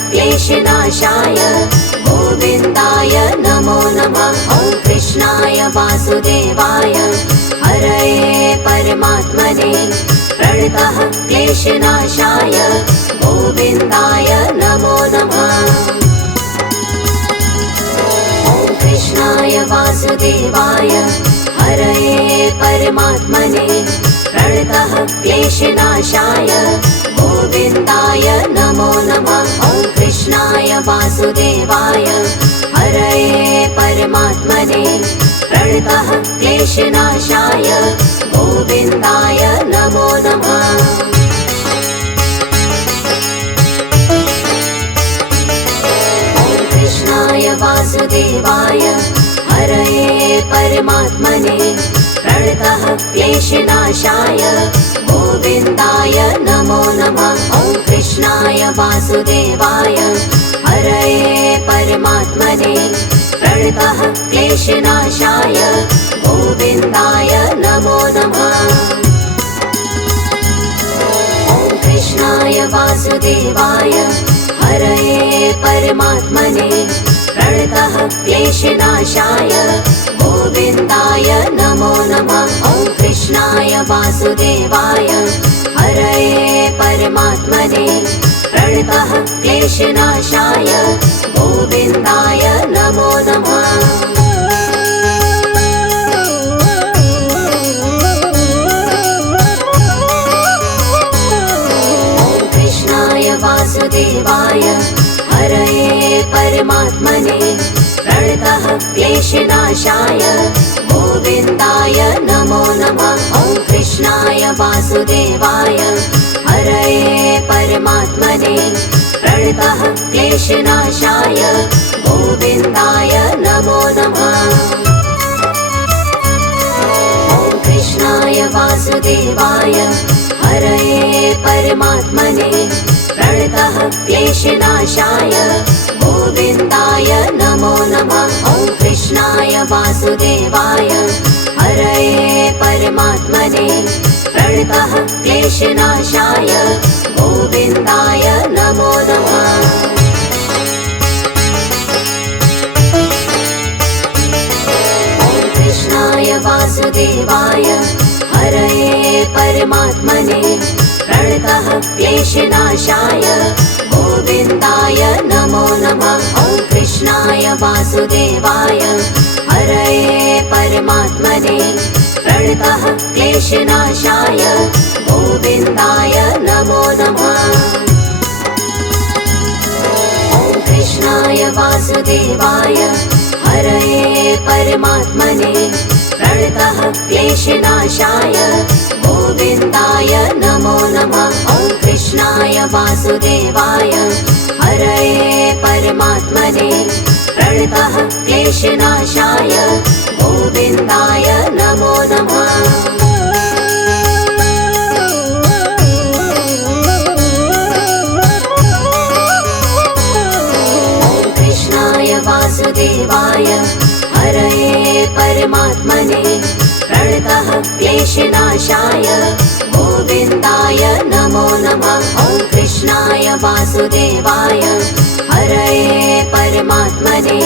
क्लेशनाशाय गोविन्दाय नमो नमः। ॐ कृष्णाय वासुदेवाय हरये परमात्मने प्रणतः क्लेशनाशाय गोविन्दाय नमो नमः। ॐ कृष्णाय वासुदेवाय हरये परमात्मने प्रणतः क्लेशनाशाय गोविन्दाय नमो नमः। ॐ कृष्णाय वासुदेवाय हरये परमात्मने प्रणतः क्लेशनाशाय गोविन्दाय नमो नमः। ॐ कृष्णाय वासुदेवाय हरये परमात्मने प्रणतः क्लेशनाशाय गोविन्दाय नमो नमः। ॐ कृष्णाय वासुदेवाय हरये परमात्मने प्रणतः क्लेशनाशाय गोविन्दाय नमो नमः। ॐ कृष्णाय वासुदेवाय हरये परमात्मने प्रणतः क्लेशनाशाय गोविन्दाय नमो नमः। ॐ कृष्णाय वासुदेवाय हरये परमात्मने प्रणतः क्लेशनाशाय गोविन्दाय नमो नमः। ॐ कृष्णाय वासुदेवाय हरये परमात्मने प्रणतः क्लेशनाशाय गोविन्दाय नमो नमः। ॐ कृष्णाय वासुदेवाय हरये परमात्मने प्रणतः क्लेशनाशाय गोविन्दाय नमो नमः। ॐ कृष्णाय वासुदेवाय हरये परमात्मने प्रणतः क्लेशनाशाय गोविन्दाय नमो नमः। ॐ कृष्णाय वासुदेवाय हरये परमात्मने प्रणतः क्लेशनाशाय गोविन्दाय नमो नमः। ॐ कृष्णाय वासुदेवाय हरये परमात्मने प्रणतः क्लेशनाशाय गोविन्दाय नमो नमः। ॐ कृष्णाय वासुदेवाय हरये परमात्मने प्रणतः क्लेशनाशाय गोविन्दाय नमो नमः। ॐ कृष्णाय वासुदेवाय हरये परमात्मने प्रणतः क्लेशनाशाय गोविन्दाय नमो नमः। ॐ कृष्णाय वासुदेवाय हरये परमात्मने प्रणतः क्लेशनाशाय गोविन्दाय नमो नमः। ॐ कृष्णाय वासुदेवाय हरये परमात्मने प्रणतः क्लेशनाशाय गोविन्दाय नमो नमः। ॐ कृष्णाय वासुदेवाय हरये परमात्मने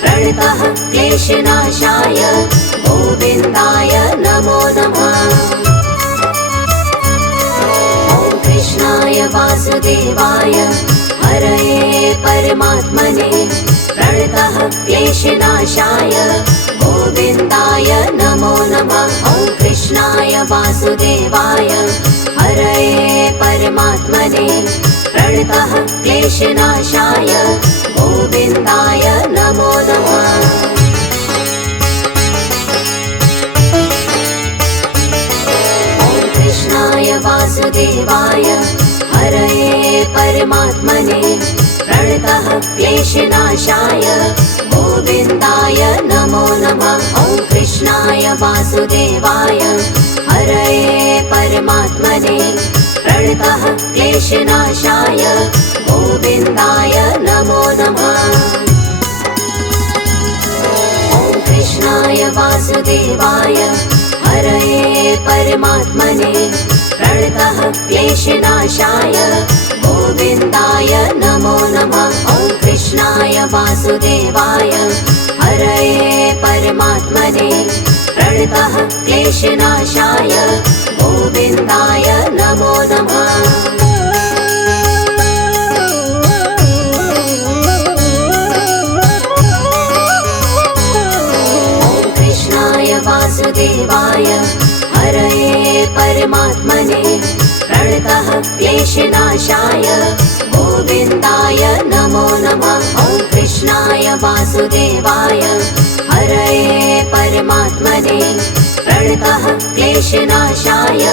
प्रणतः क्लेशनाशाय गोविन्दाय नमो नमः। ॐ कृष्णाय वासुदेवाय हरये परमात्मने प्रणतः क्लेशनाशाय गोविन्दाय नमो नमः। ॐ कृष्णाय वासुदेवाय हरये परमात्मने प्रणतः क्लेशनाशाय गोविन्दाय नमो नमः। ॐ कृष्णाय वासुदेवाय हरये परमात्मने प्रणतः क्लेशनाशाय गोविन्दाय नमो नमः। ॐ कृष्णाय वासुदेवाय हरये परमात्मने प्रणतः क्लेशनाशाय गोविन्दाय नमो नमः। ॐ कृष्णाय वासुदेवाय हरये परमात्मने प्रणतः क्लेशनाशाय गोविन्दाय नमो नमः। वासुदेवाय हरये परमात्मने प्रणतः क्लेशनाशाय गोविन्दाय नमो नमः। वासुदेवाय हरये परमात्मने प्रणतः क्लेशनाशाय गोविन्दाय नमो नमः। ॐ कृष्णाय वासुदेवाय हरये परमात्मने प्रणतः क्लेशनाशाय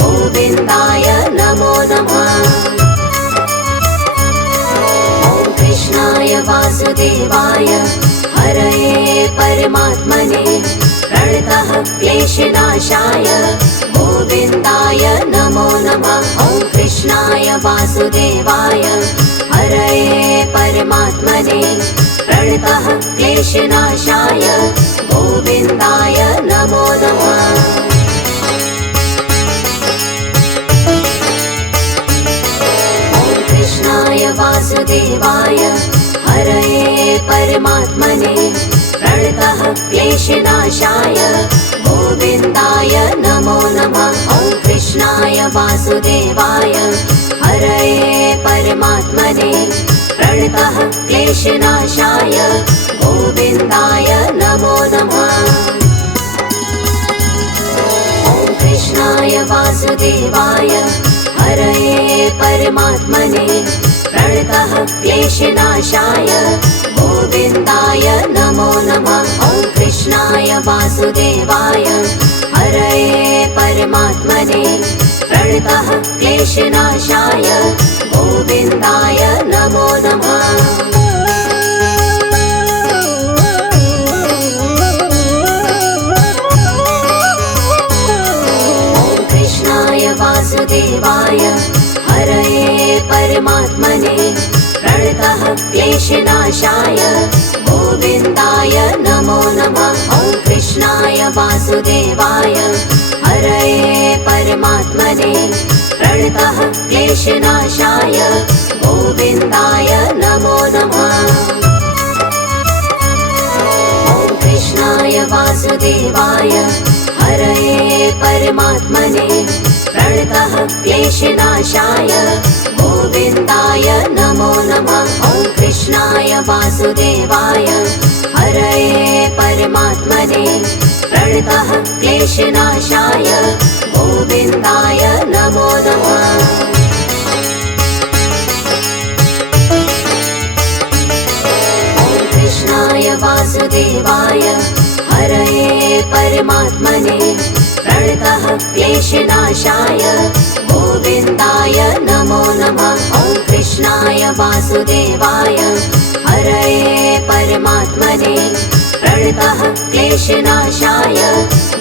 गोविन्दाय नमो नमः। ॐ कृष्णाय वासुदेवाय हरये परमात्मने प्रणतः क्लेशनाशाय गोविन्दाय नमो नमः। ॐ कृष्णाय वासुदेवाय हरये परमात्मने प्रणतः क्लेशनाशाय गोविन्दाय नमो नमः। ॐ कृष्णाय वासुदेवाय हरये परमात्मने प्रणतः क्लेशनाशाय गोविन्दाय नमो नमः। ॐ कृष्णाय वासुदेवाय हरये परमात्मने प्रणतः क्लेशनाशाय गोविन्दाय नमो नमः। ॐ कृष्णाय वासुदेवाय हरये परमात्मने प्रणतः क्लेशनाशाय गोविन्दाय नमो नमः। ॐ कृष्णाय वासुदेवाय हरये परमात्मने प्रणतः क्लेशनाशाय गोविन्दाय नमो नमः। ॐ कृष्णाय वासुदेवाय हरये परमात्मने प्रणतः क्लेशनाशाय गोविन्दाय नमो नमः। ॐ कृष्णाय वासुदेवाय हरये परमात्मने प्रणतः क्लेशनाशाय गोविन्दाय नमो नमः। ॐ कृष्णाय वासुदेवाय हरये परमात्मने प्रणतः क्लेशनाशाय गोविन्दाय नमो नमः। ॐ कृष्णाय वासुदेवाय हरये परमात्मने प्रणतः क्लेशनाशाय गोविन्दाय नमो नमः। ॐ कृष्णाय वासुदेवाय हरये परमात्मने प्रणतः क्लेशनाशाय गोविन्दाय नमो नमः। ॐ कृष्णाय वासुदेवाय हरये परमात्मने प्रणतः क्लेशनाशाय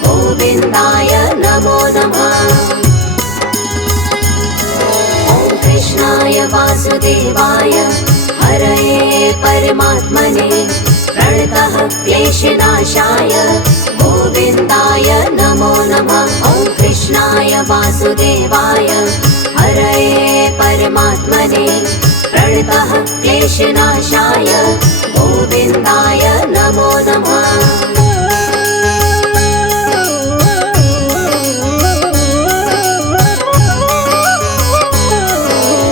गोविन्दाय नमो नमः। ॐ कृष्णाय वासुदेवाय हरये परमात्मने प्रणतः क्लेशनाशाय गोविन्दाय नमो नमः। ॐ कृष्णाय वासुदेवाय हरये परमात्मने प्रणतः क्लेशनाशाय गोविन्दाय नमो नमः।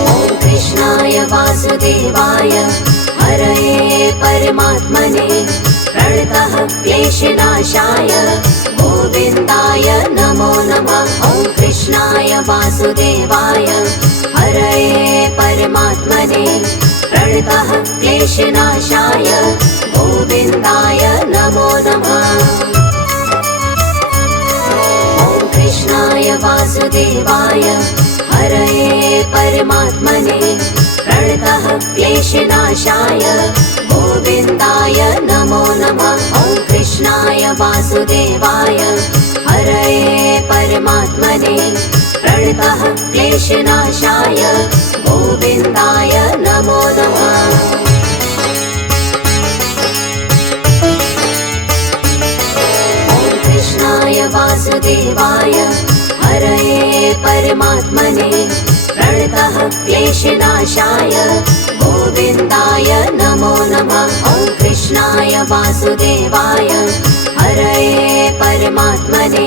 ॐ कृष्णाय वासुदेवाय हरये परमात्मने प्रणतः क्लेशनाशाय गोविन्दाय नमो नमः। ॐ कृष्णाय वासुदेवाय हरये परमात्मने प्रणतः क्लेशनाशाय गोविन्दाय नमो नमः। ॐ कृष्णाय वासुदेवाय हरये परमात्मने प्रणतः क्लेशनाशाय गोविन्दाय नमो नमः। ॐ कृष्णाय वासुदेवाय हरये परमात्मने प्रणतः क्लेशनाशाय गोविन्दाय नमो नमः। ॐ कृष्णाय वासुदेवाय हरये परमात्मने प्रणतः क्लेशनाशाय गोविन्दाय नमो नमः। वासुदेवाय हरये परमात्मने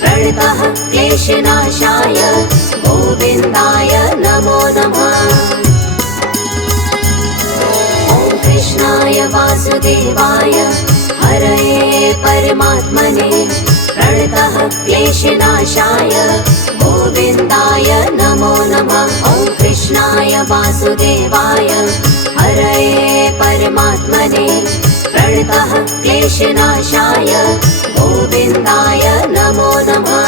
प्रणतः क्लेशनाशाय गोविन्दाय नमो नमः। ॐ कृष्णाय वासुदेवाय हरये परमात्मने प्रणतः क्लेशनाशाय गोविन्दाय नमो नमः। ॐ कृष्णाय वासुदेवाय हरये परमात्मने प्रणतः क्लेशनाशाय गोविन्दाय नमो नमः।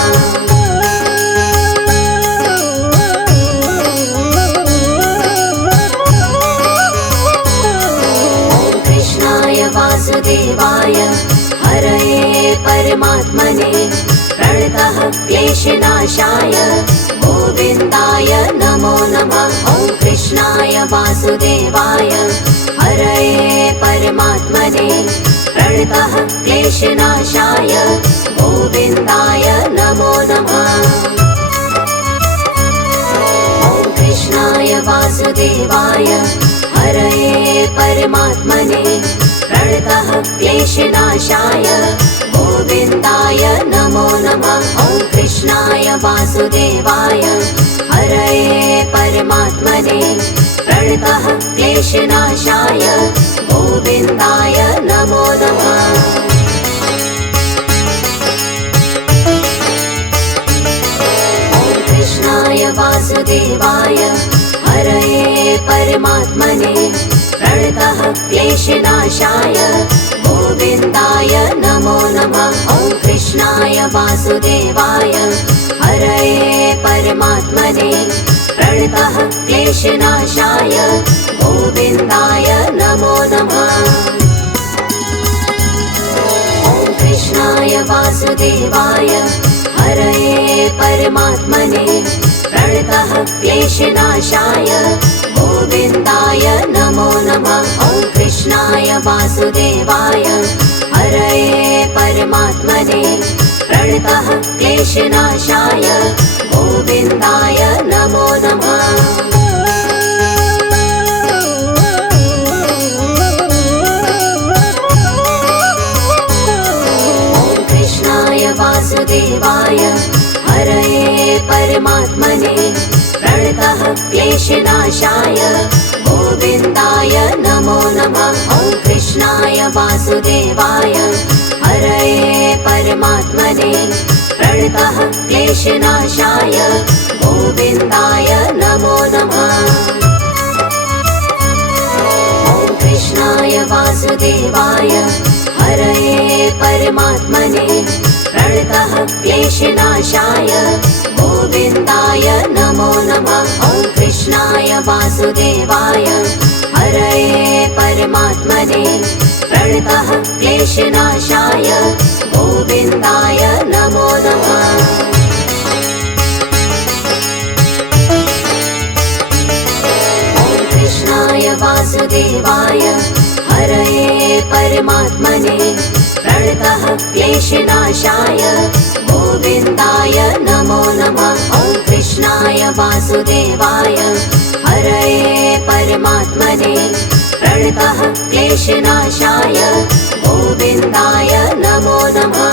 ॐ कृष्णाय वासुदेवाय हरये परमात्मने प्रणतः क्लेशनाशाय गोविन्दाय नमो नमः। ॐ कृष्णाय वासुदेवाय हरये परमात्मने प्रणतः क्लेशनाशाय गोविन्दाय नमो नमः। ॐ कृष्णाय वासुदेवाय हरये परमात्मने प्रणतः क्लेशनाशाय गोविन्दाय नमो नमः। ॐ कृष्णाय वासुदेवाय हरये परमात्मने प्रणतः क्लेशनाशाय गोविन्दाय नमो नमः। ॐ कृष्णाय वासुदेवाय हरये परमात्मने प्रणतः क्लेशनाशाय गोविन्दाय नमो नमः। ॐ कृष्णाय वासुदेवाय हरये परमात्मने प्रणतः क्लेशनाशाय गोविन्दाय नमो नमः। ॐ कृष्णाय वासुदेवाय हरये परमात्मने प्रणतः क्लेशनाशाय गोविन्दाय नमो नमः। ॐ कृष्णाय वासुदेवाय हरये परमात्मने प्रणतः क्लेशनाशाय गोविन्दाय नमो नमः। ॐ कृष्णाय वासुदेवाय हरये परमात्मने प्रणतः क्लेशनाशाय गोविन्दाय नमो नमः। ॐ कृष्णाय वासुदेवाय हरये परमात्मने प्रणतः क्लेशनाशाय गोविन्दाय नमो नमः। ॐ कृष्णाय वासुदेवाय हरये परमात्मने प्रणतः क्लेशनाशाय गोविन्दाय नमो नमः। ॐ कृष्णाय वासुदेवाय हरये परमात्मने प्रणतः क्लेशनाशाय गोविन्दाय नमो नमः। ॐ कृष्णाय वासुदेवाय हरये परमात्मने प्रणतः क्लेशनाशाय गोविन्दाय नमो नमः। ॐ कृष्णाय वासुदेवाय हरये परमात्मने प्रणतः क्लेशनाशाय गोविन्दाय नमो नमः।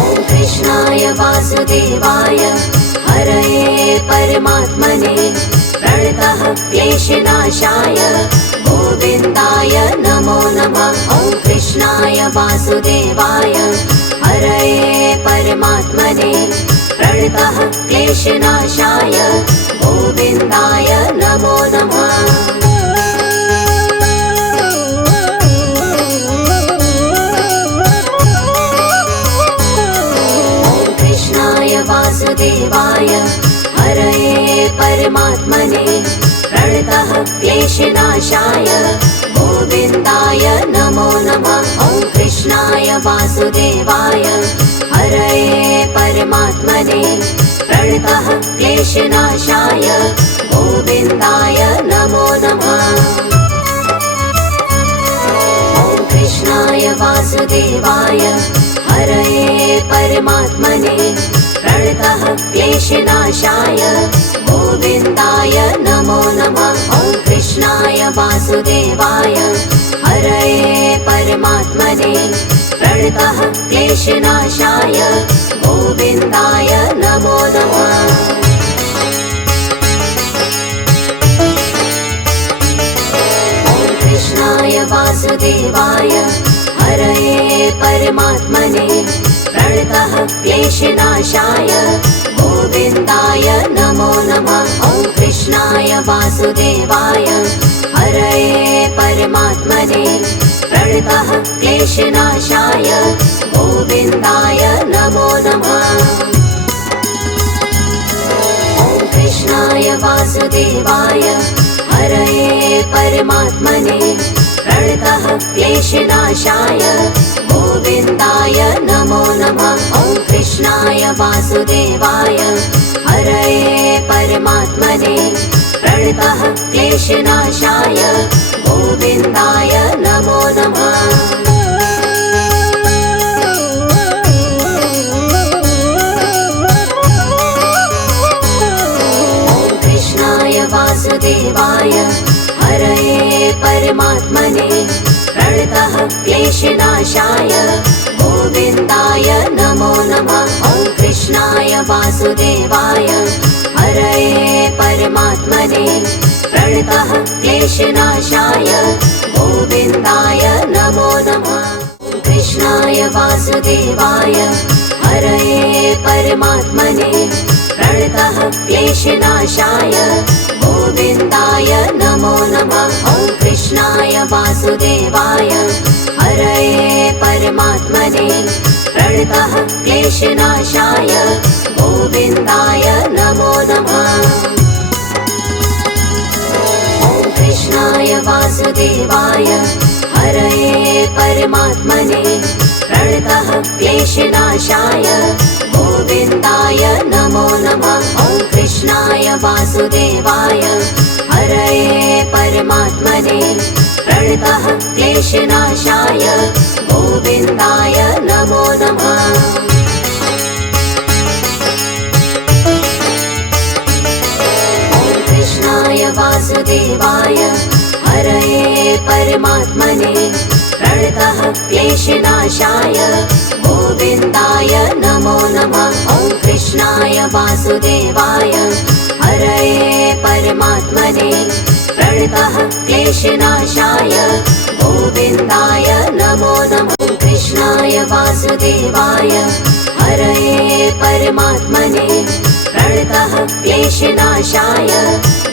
ॐ कृष्णाय वासुदेवाय हरये परमात्मने प्रणतः क्लेशनाशाय गोविन्दाय नमो नमः। ॐ कृष्णाय वासुदेवाय हरये परमात्मने प्रणतः क्लेशनाशाय गोविन्दाय नमो नमः। ॐ कृष्णाय वासुदेवाय हरये परमात्मने प्रणतः क्लेशनाशाय गोविन्दाय नमो नमः। ॐ कृष्णाय वासुदेवाय हरये परमात्मने प्रणतः क्लेशनाशाय गोविन्दाय नमो नमः। ॐ कृष्णाय वासुदेवाय हरये परमात्मने प्रणतः क्लेशनाशाय गोविन्दाय नमो नमः। ॐ कृष्णाय वासुदेवाय परमात्मने प्रणतः क्लेशनाशाय गोविन्दाय नमो नमः। कृष्णाय वासुदेवाय हरये परमात्मने प्रणतः क्लेशनाशाय गोविन्दाय नमो नमः। ॐ कृष्णाय वासुदेवाय हरये परमात्मने प्रणतः क्लेशनाशाय गोविन्दाय नमो नमः। ॐ कृष्णाय वासुदेवाय हरये परमात्मने प्रणतः क्लेशनाशाय गोविन्दाय नमो नमः। ॐ कृष्णाय वासुदेवाय हरये परमात्मने प्रणतः क्लेशनाशाय गोविन्दाय नमो नमः। वासुदेवाय हरये परमात्मने प्रणतः क्लेशनाशाय गोविन्दाय नमो नमः। ॐ कृष्णाय वासुदेवाय हरये परमात्मने प्रणतः क्लेशनाशाय गोविन्दाय नमो नमः। कृष्णाय वासुदेवाय हरये परमात्मने प्रणतः क्लेशनाशाय गोविन्दाय नमो नमः। ॐ कृष्णाय वासुदेवाय हरये परमात्मने प्रणतः क्लेशनाशाय गोविन्दाय नमो नमः। ॐ कृष्णाय वासुदेवाय हरये परमात्मने प्रणतः क्लेशनाशाय गोविन्दाय नमो नमः। ॐ कृष्णाय वासुदेवाय हरये परमात्मने प्रणतः क्लेशनाशाय गोविन्दाय नमो नमः। ॐ कृष्णाय वासुदेवाय हरये परमात्मने प्रणतः क्लेशनाशाय गोविन्दाय नमो नमः। ॐ कृष्णाय वासुदेवाय हरये परमात्मने प्रणतः क्लेशनाशाय गोविन्दाय नमो नमः। कृष्णाय वासुदेवाय हरये परमात्मने प्रणतः क्लेशनाशाय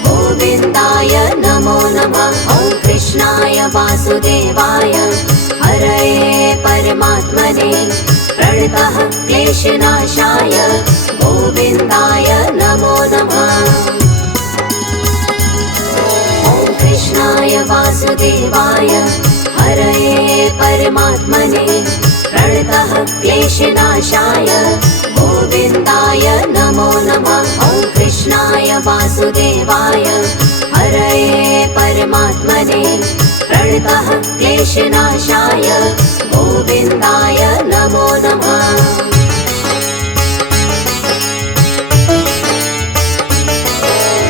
गोविन्दाय नमो नमः। ॐ कृष्णाय वासुदेवाय हरये परमात्मने प्रणतः क्लेशनाशाय गोविन्दाय नमो नमः। ॐ कृष्णाय वासुदेवाय हरये परमात्मने प्रणतः क्लेशनाशाय गोविन्दाय नमो नमः। ॐ कृष्णाय वासुदेवाय हरये परमात्मने प्रणतः क्लेशनाशाय गोविन्दाय नमो नमः।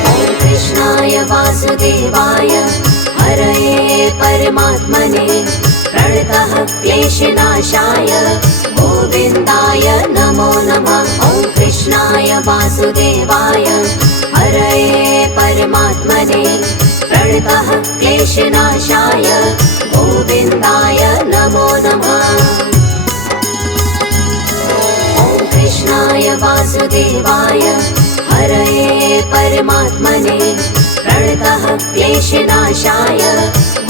ॐ कृष्णाय वासुदेवाय हरये परमात्मने प्रणतः क्लेशनाशाय गोविन्दाय नमो नमः। ॐ कृष्णाय वासुदेवाय हरये परमात्मने प्रणतः क्लेशनाशाय गोविन्दाय नमो नमः। ॐ कृष्णाय वासुदेवाय हरये परमात्मने प्रणतः क्लेशनाशाय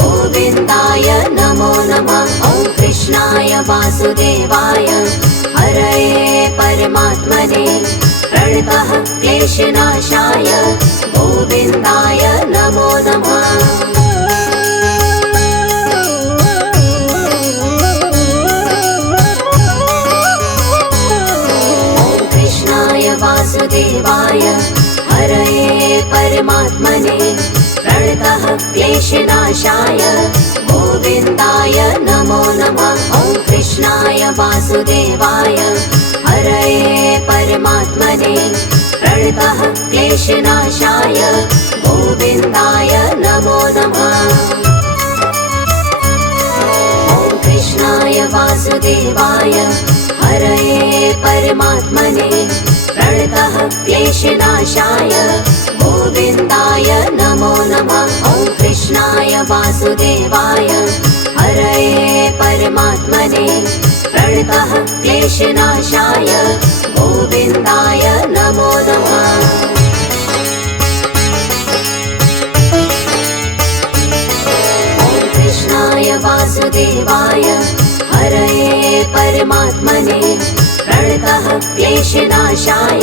गोविन्दाय नमो नमः। ॐ कृष्णाय वासुदेवाय हरये परमात्मने प्रणतः क्लेशनाशाय गोविन्दाय नमो नमः। वासुदेवाय हरये परमात्मने प्रणतः क्लेशनाशाय गोविन्दाय नमो नमः। ॐ कृष्णाय वासुदेवाय हरये परमात्मने प्रणतः क्लेशनाशाय गोविन्दाय नमो नमः। ॐ वासुदेवाय हरये परमात्मने प्रणतः क्लेशनाशाय गोविन्दाय नमो नमः। ॐ कृष्णाय वासुदेवाय हरये परमात्मने प्रणतः क्लेशनाशाय गोविन्दाय नमो नमः। कृष्णाय वासुदेवाय हरये परमात्मने प्रणतः क्लेशनाशाय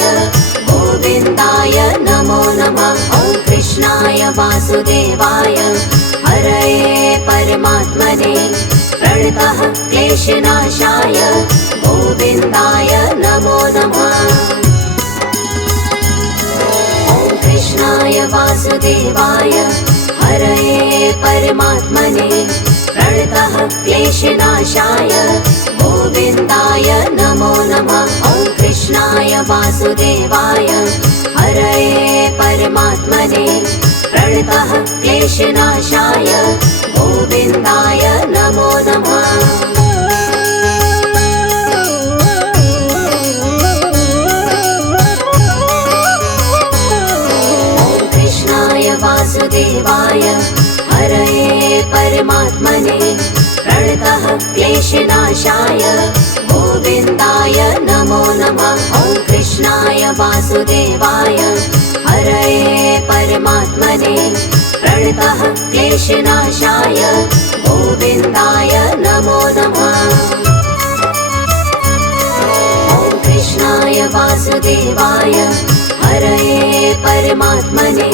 गोविन्दाय नमो नमः। ॐ कृष्णाय वासुदेवाय हरये परमात्मने प्रणतः क्लेशनाशाय गोविन्दाय नमो नमः। ॐ कृष्णाय वासुदेवाय हरये परमात्मने प्रणतः क्लेशनाशाय गोविन्दाय नमो नमः। ॐ कृष्णाय वासुदेवाय हरये परमात्मने प्रणतः क्लेशनाशाय गोविन्दाय नमो नमः। वासुदेवाय हरये परमात्मने प्रणतः क्लेशनाशाय गोविन्दाय नमो नमः। ॐ कृष्णाय वासुदेवाय हरये परमात्मने प्रणतः क्लेशनाशाय गोविन्दाय नमो नमः। ॐ कृष्णाय वासुदेवाय हरये परमात्मने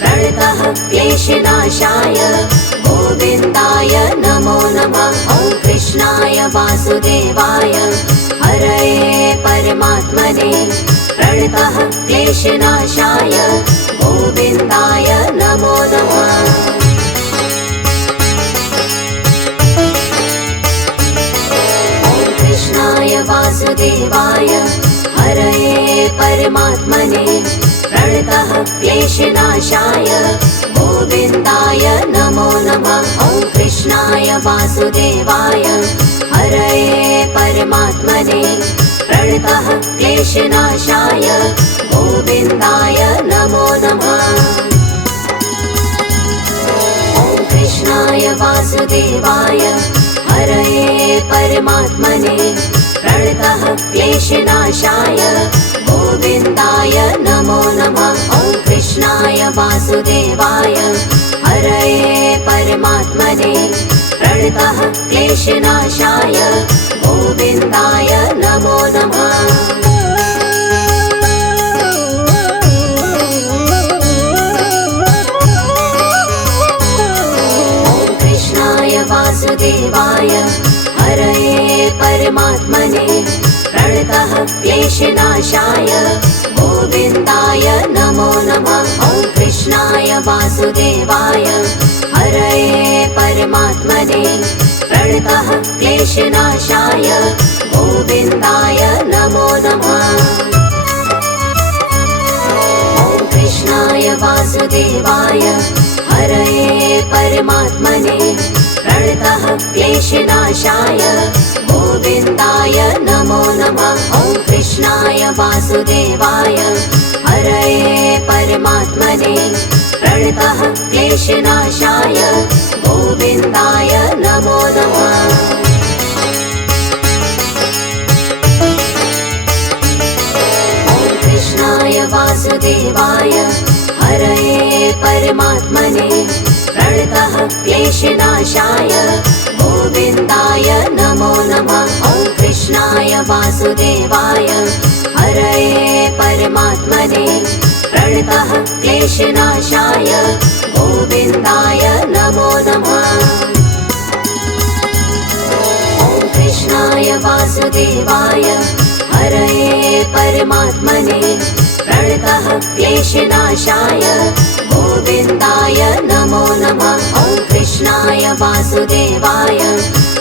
प्रणतः क्लेशनाशाय गोविन्दाय नमो नमः। ॐ कृष्णाय वासुदेवाय हरये परमात्मने प्रणतः क्लेशनाशाय गोविन्दाय नमो नमः। ॐ कृष्णाय वासुदेवाय हरये परमात्मने प्रणतः क्लेशनाशाय गोविन्दाय नमो नमः। ॐ कृष्णाय वासुदेवाय हरये परमात्मने प्रणतः क्लेशनाशाय गोविन्दाय नमो नमः। ॐ कृष्णाय वासुदेवाय हरये परमात्मने प्रणतः क्लेशनाशाय गोविन्दाय नमो नमः। ॐ कृष्णाय वासुदेवाय हरये परमात्मने प्रणतः क्लेशनाशाय गोविन्दाय नमो नमः। ॐ कृष्णाय वासुदेवाय हरये परमात्मने प्रणतः क्लेशनाशाय गोविन्दाय नमो नमः। ॐ कृष्णाय वासुदेवाय हरये परमात्मने प्रणतः क्लेशनाशाय गोविन्दाय नमो नमः। ॐ कृष्णाय वासुदेवाय हरये परमात्मने प्रणतः क्लेशनाशाय गोविन्दाय नमो नमः। ॐ कृष्णाय वासुदेवाय हरये परमात्मने प्रणतः क्लेशनाशाय गोविन्दाय नमो नमः। ॐ कृष्णाय वासुदेवाय हरये परमात्मने प्रणतः क्लेशनाशाय गोविन्दाय नमो नमः। ॐ कृष्णाय वासुदेवाय हरये परमात्मने प्रणतः क्लेशनाशाय गोविन्दाय नमो नमः। ॐ कृष्णाय वासुदेवाय हरये परमात्मने प्रणतः क्लेशनाशाय गोविन्दाय नमो नमः। ॐ कृष्णाय वासुदेवाय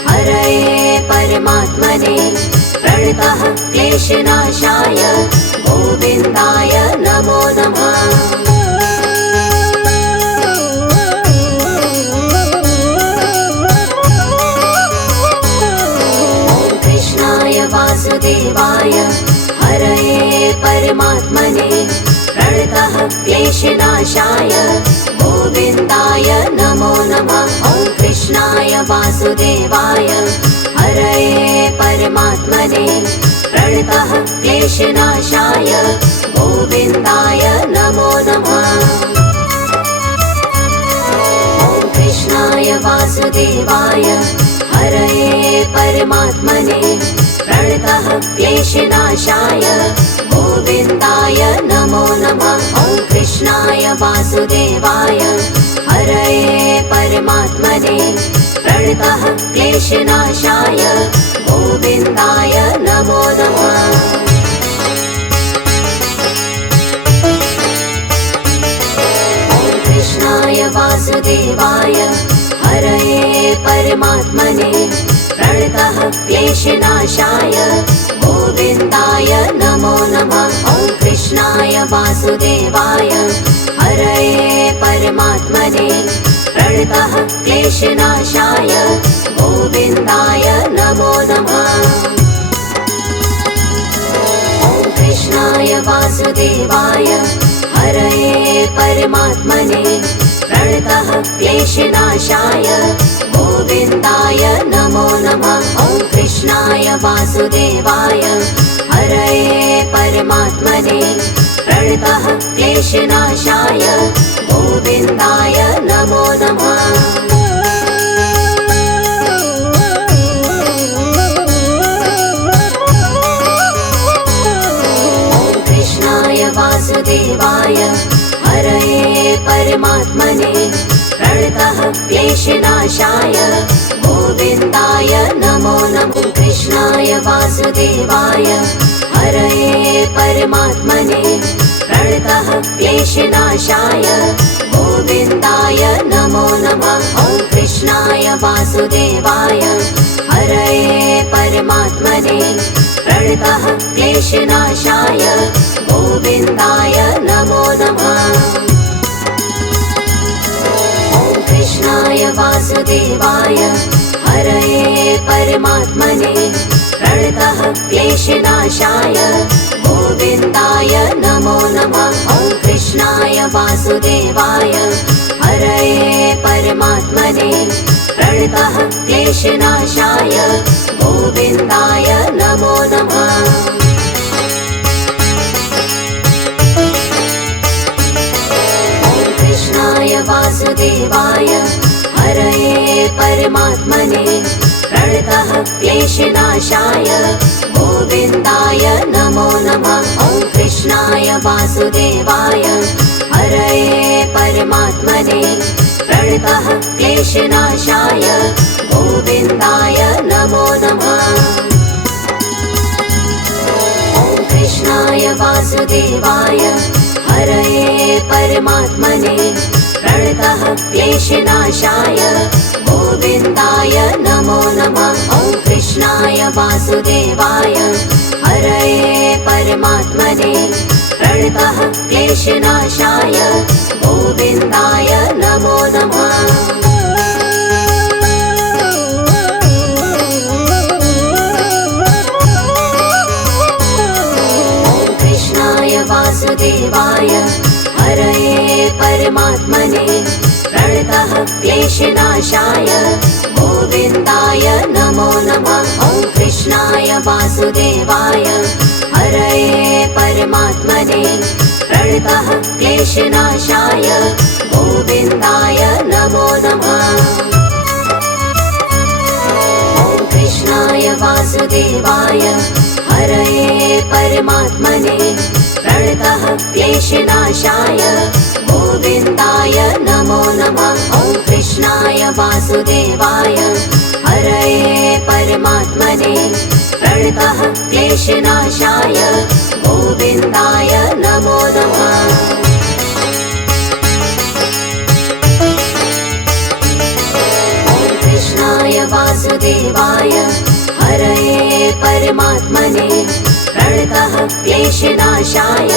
हरये परमात्मने प्रणतः क्लेशनाशाय गोविन्दाय नमो नमः। ॐ क्लेशनाशाय गोविन्दाय नमो नमः। ॐ कृष्णाय वासुदेवाय हरये परमात्मने प्रणतः क्लेशनाशाय गोविन्दाय नमो नमः। ॐ कृष्णाय वासुदेवाय हरये परमात्मने प्रणतः क्लेशनाशाय गोविन्दाय नमो नमः। ॐ कृष्णाय वासुदेवाय हरये परमात्मने प्रणतः क्लेशनाशाय गोविन्दाय नमो नमः। ॐ कृष्णाय वासुदेवाय हरये परमात्मने प्रणतः क्लेशनाशाय गोविन्दाय नमो नमः। ॐ कृष्णाय वासुदेवाय हरये परमात्मने प्रणतः क्लेशनाशाय गोविन्दाय नमो नमः। ॐ कृष्णाय वासुदेवाय हरये परमात्मने प्रणतः क्लेशनाशाय गोविन्दाय नमो नमः। ॐ कृष्णाय वासुदेवाय हरये परमात्मने प्रणतः क्लेशनाशाय गोविन्दाय नमो नमः। ॐ कृष्णाय वासुदेवाय हरये परमात्मने प्रणतः क्लेशनाशाय गोविन्दाय नमो नमः। कृष्णाय वासुदेवाय हरये परमात्मने प्रणतः क्लेशनाशाय गोविन्दाय नमो नमः। ॐ कृष्णाय वासुदेवाय हरये परमात्मने प्रणतः क्लेशनाशाय गोविन्दाय नमो नमः। ॐ कृष्णाय वासुदेवाय हरये परमात्मने प्रणतः क्लेशनाशाय गोविन्दाय नमो नमः। ॐ कृष्णाय वासुदेवाय हरये परमात्मने प्रणतः क्लेशनाशाय गोविन्दाय नमो नमः। ॐ कृष्णाय वासुदेवाय हरये परमात्मने प्रणतः क्लेशनाशाय गोविन्दाय नमो नमः। ॐ कृष्णाय वासुदेवाय हरये परमात्मने प्रणतः क्लेशनाशाय गोविन्दाय नमो नमः। ॐ कृष्णाय वासुदेवाय हरये परमात्मने प्रणतः क्लेशनाशाय गोविन्दाय नमो नमः। ॐ कृष्णाय वासुदेवाय हरये परमात्मने प्रणतः क्लेशनाशाय गोविन्दाय नमो नमः। ॐ कृष्णाय वासुदेवाय हरये परमात्मने प्रणतः क्लेशनाशाय गोविन्दाय नमो नमः। ॐ कृष्णाय वासुदेवाय हरये परमात्मने प्रणतः क्लेशनाशाय गोविन्दाय नमो नमः। ॐ कृष्णाय वासुदेवाय हरये परमात्मने प्रणतः क्लेशनाशाय गोविन्दाय नमो नमः। ॐ कृष्णाय वासुदेवाय हरये परमात्मने प्रणतः क्लेशनाशाय गोविन्दाय नमो नमः। ॐ कृष्णाय वासुदेवाय हरये परमात्मने प्रणतः क्लेशनाशाय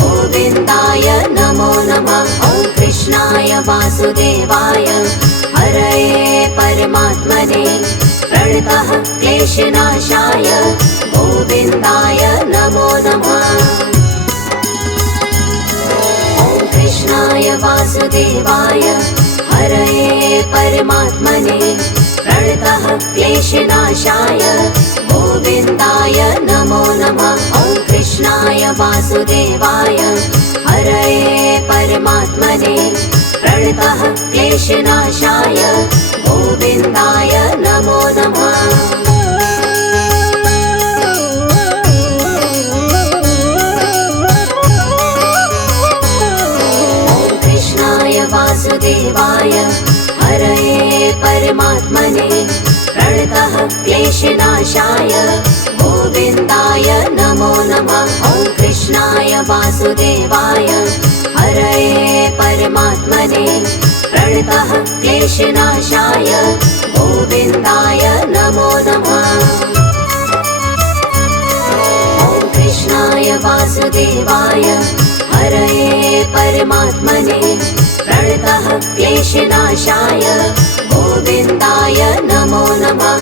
गोविन्दाय नमो नमः। ॐ कृष्णाय वासुदेवाय हरये परमात्मने प्रणतः क्लेशनाशाय गोविन्दाय नमो नमः। ॐ कृष्णाय वासुदेवाय हरये परमात्मने प्रणतः क्लेशनाशाय गोविन्दाय नमो नमः। ॐ कृष्णाय वासुदेवाय हरये परमात्मने प्रणतः क्लेशनाशाय गोविन्दाय नमो नमः। वासुदेवाय हरये परमात्मने प्रणतः क्लेशनाशाय गोविन्दाय नमो नमः। ॐ कृष्णाय वासुदेवाय हरये परमात्मने प्रणतः क्लेशनाशाय गोविन्दाय नमो नमः। ॐ कृष्णाय वासुदेवाय हरये परमात्मने प्रणतः क्लेशनाशाय गोविन्दाय नमो नमः।